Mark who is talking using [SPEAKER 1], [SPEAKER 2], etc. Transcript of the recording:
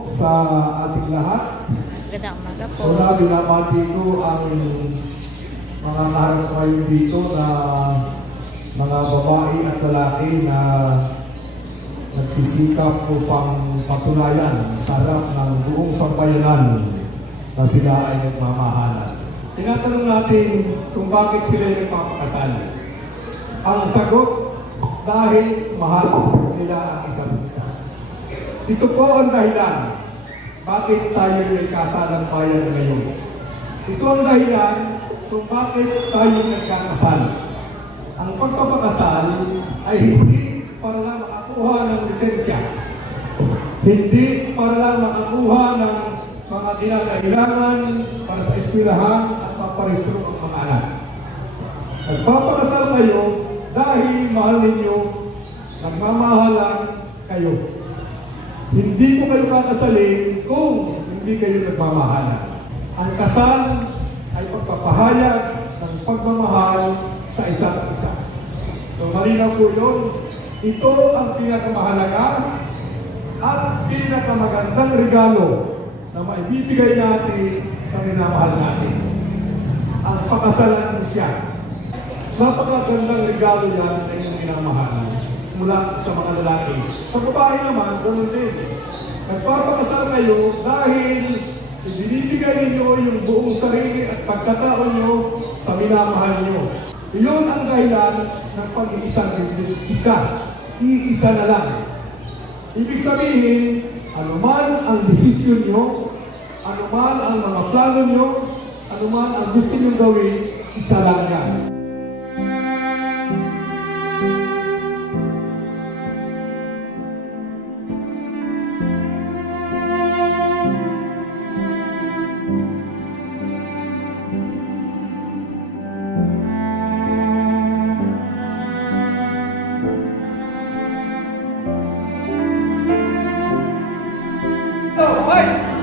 [SPEAKER 1] Po sa ating lahat.
[SPEAKER 2] Magandang umaga po.
[SPEAKER 1] Una, binabati ko ang mga naharap ngayon dito na mga babae at lalaki na nagsisikap upang patunayan ang sarap ng buong sambayanan na sila ay nagmamahalan. Tinatanong natin kung bakit sila nagpapakasal. Ang sagot, dahil mahal nila ang isa't isa. Ito po ang dahilan bakit tayo may kasalang bayan ngayon. Ito ang dahilan kung bakit tayo nagkakasal. Ang pagpapakasal ay hindi para lang makakuha ng lisensya. Hindi para lang makakuha ng mga kinakailangan para sa eskwelahan at paparestro ang mga anak. Nagpapakasal kayo dahil mahal ninyo, nagmamahalan kayo. Hindi ko kayo kakasalin kung hindi kayo nagmamahalan. Ang kasal ay pagpapahayag ng pagmamahal sa isa't isa. So malinaw po yun. Ito ang pinakamahalaga at pinakamagandang regalo na maibibigay natin sa minamahal natin. Ang pakasalan mo siya. Napakagandang regalo yan sa inyong minamahal mula sa mga lalaki. Sa babae naman, ganun din. Nagpapakasal kayo dahil ibinibigay ninyo yung buong sarili at pagkatao nyo sa minamahal nyo. Iyon ang dahilan ng pag-iisang isa. Iisa na lang. Ibig sabihin, anuman ang desisyon nyo, anuman ang mga plano nyo, anuman ang gusto nyo gawin, isa lang yan. Wait!